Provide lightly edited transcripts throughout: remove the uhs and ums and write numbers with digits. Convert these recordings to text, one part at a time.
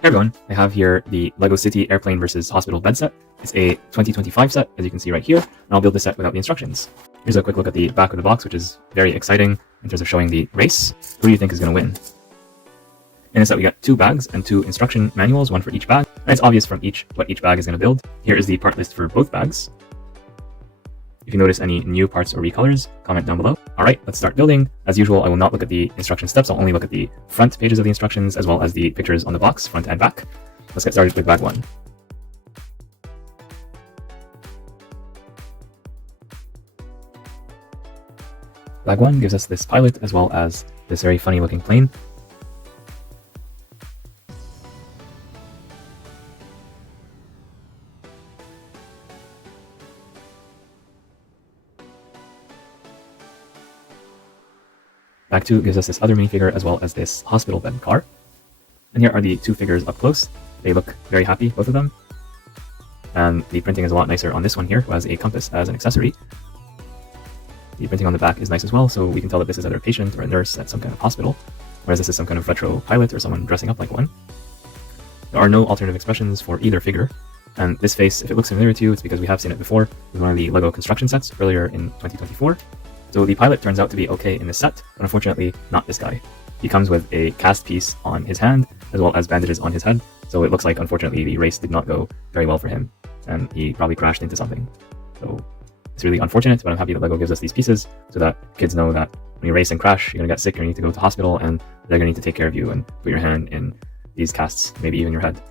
Hey everyone, I have here the LEGO City Airplane vs. Hospital bed set. It's a 2025 set, as you can see right here, and I'll build this set without the instructions. Here's a quick look at the back of the box, which is very exciting in terms of showing the race. Who do you think is going to win? In this set we got 2 bags and 2 instruction manuals, one for each bag, and it's obvious from what each bag is going to build. Here is the part list for both bags. If you notice any new parts or recolors, comment down below. Alright, let's start building. As usual, I will not look at the instruction steps, I'll only look at the front pages of the instructions as well as the pictures on the box, front and back. Let's get started with bag 1. Bag 1 gives us this pilot as well as this very funny looking plane. Bag 2 gives us this other minifigure as well as this hospital bed car. And here are the 2 figures up close. They look very happy, both of them. And the printing is a lot nicer on this one here, who has a compass as an accessory. The printing on the back is nice as well, so we can tell that this is either a patient or a nurse at some kind of hospital, whereas this is some kind of retro pilot or someone dressing up like one. There are no alternative expressions for either figure, and this face, if it looks familiar to you, it's because we have seen it before with one of the LEGO construction sets earlier in 2024. So the pilot turns out to be okay in this set, but unfortunately not this guy. He comes with a cast piece on his hand, as well as bandages on his head, so it looks like unfortunately the race did not go very well for him, and he probably crashed into something. So it's really unfortunate, but I'm happy that LEGO gives us these pieces so that kids know that when you race and crash, you're gonna get sick, you need to go to hospital, and they're gonna need to take care of you and put your hand in these casts, maybe even your head.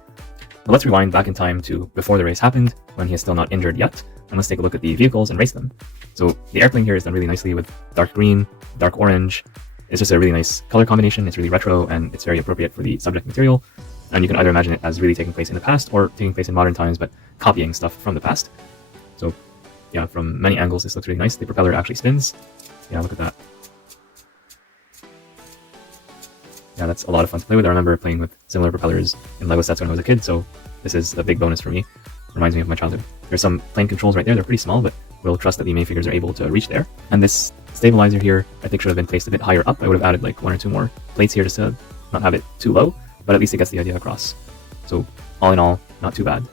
But let's rewind back in time to before the race happened, when he is still not injured yet, and let's take a look at the vehicles and race them. So the airplane here is done really nicely with dark green, dark orange. It's just a really nice color combination, it's really retro, and it's very appropriate for the subject material. And you can either imagine it as really taking place in the past, or taking place in modern times, but copying stuff from the past. So yeah, from many angles this looks really nice. The propeller actually spins. Yeah, look at that. Yeah, that's a lot of fun to play with. I remember playing with similar propellers in LEGO sets when I was a kid, so this is a big bonus for me. Reminds me of my childhood. There's some plane controls right there, they're pretty small, but we'll trust that the minifigures are able to reach there. And this stabilizer here, I think should have been placed a bit higher up. I would have added like 1 or 2 more plates here just to not have it too low, but at least it gets the idea across. So all in all, not too bad.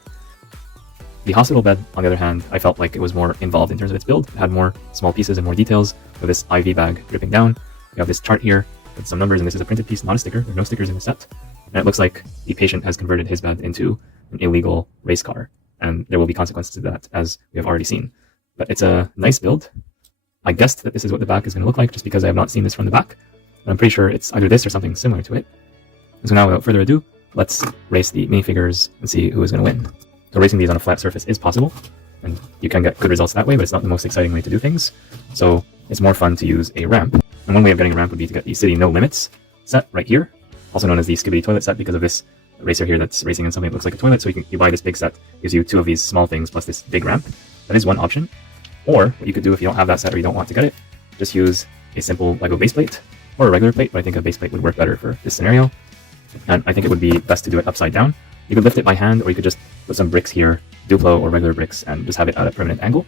The hospital bed, on the other hand, I felt like it was more involved in terms of its build. It had more small pieces and more details, with this IV bag dripping down. We have this chart here with some numbers, and this is a printed piece, not a sticker. There are no stickers in the set. And it looks like the patient has converted his bed into an illegal race car, and there will be consequences to that, as we have already seen. But it's a nice build. I guessed that this is what the back is going to look like, just because I have not seen this from the back. But I'm pretty sure it's either this or something similar to it. So now, without further ado, let's race the minifigures and see who is going to win. So racing these on a flat surface is possible, and you can get good results that way, but it's not the most exciting way to do things. So it's more fun to use a ramp. And one way of getting a ramp would be to get the City No Limits set right here, also known as the Skibidi Toilet set, because of this racer here that's racing in something that looks like a toilet. So you buy this big set, gives you 2 of these small things plus this big ramp. That is one option. Or what you could do if you don't have that set or you don't want to get it, just use a simple LEGO base plate or a regular plate, but I think a base plate would work better for this scenario. And I think it would be best to do it upside down. You could lift it by hand, or you could just put some bricks here, Duplo or regular bricks, and just have it at a permanent angle.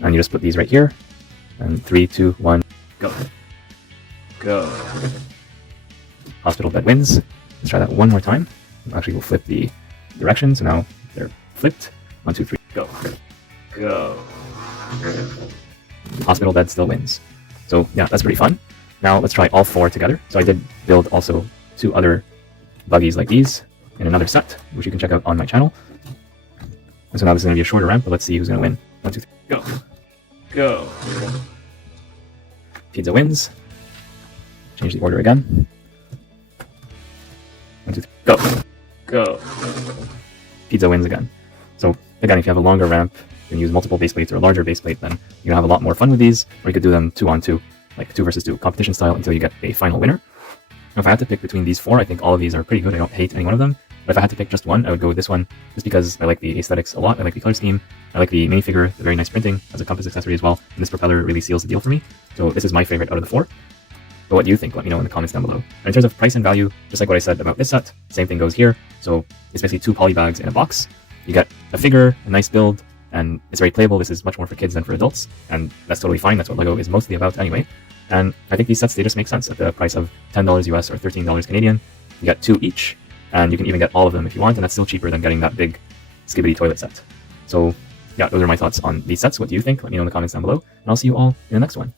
And you just put these right here, and 3, 2, 1, go. Go. Hospital bed wins. Let's try that one more time. Actually, we'll flip the direction, so now they're flipped. 1, 2, 3, go. Go. Hospital bed still wins. So yeah, that's pretty fun. Now let's try all 4 together. So I did build also 2 other buggies like these in another set, which you can check out on my channel. And so now this is going to be a shorter ramp, but let's see who's going to win. 1, 2, 3, go. Go. Pizza wins. Change the order again. 1, 2, 3, go. Go. Pizza wins again. So again, if you have a longer ramp, you can use multiple base plates or a larger base plate, then you're gonna have a lot more fun with these, or you could do them 2 on 2, like 2 versus 2, competition style, until you get a final winner. Now, if I had to pick between these 4, I think all of these are pretty good. I don't hate any one of them. But if I had to pick just one, I would go with this one, just because I like the aesthetics a lot. I like the color scheme. I like the minifigure, the very nice printing as a compass accessory as well. And this propeller really seals the deal for me. So this is my favorite out of the 4. But what do you think? Let me know in the comments down below. And in terms of price and value, just like what I said about this set, same thing goes here. So it's basically 2 poly bags in a box. You get a figure, a nice build, and it's very playable. This is much more for kids than for adults, and that's totally fine. That's what LEGO is mostly about anyway. And I think these sets, they just make sense at the price of $10 US or $13 Canadian. You get 2 each, and you can even get all of them if you want, and that's still cheaper than getting that big Skibidi toilet set. So yeah, those are my thoughts on these sets. What do you think? Let me know in the comments down below, and I'll see you all in the next one.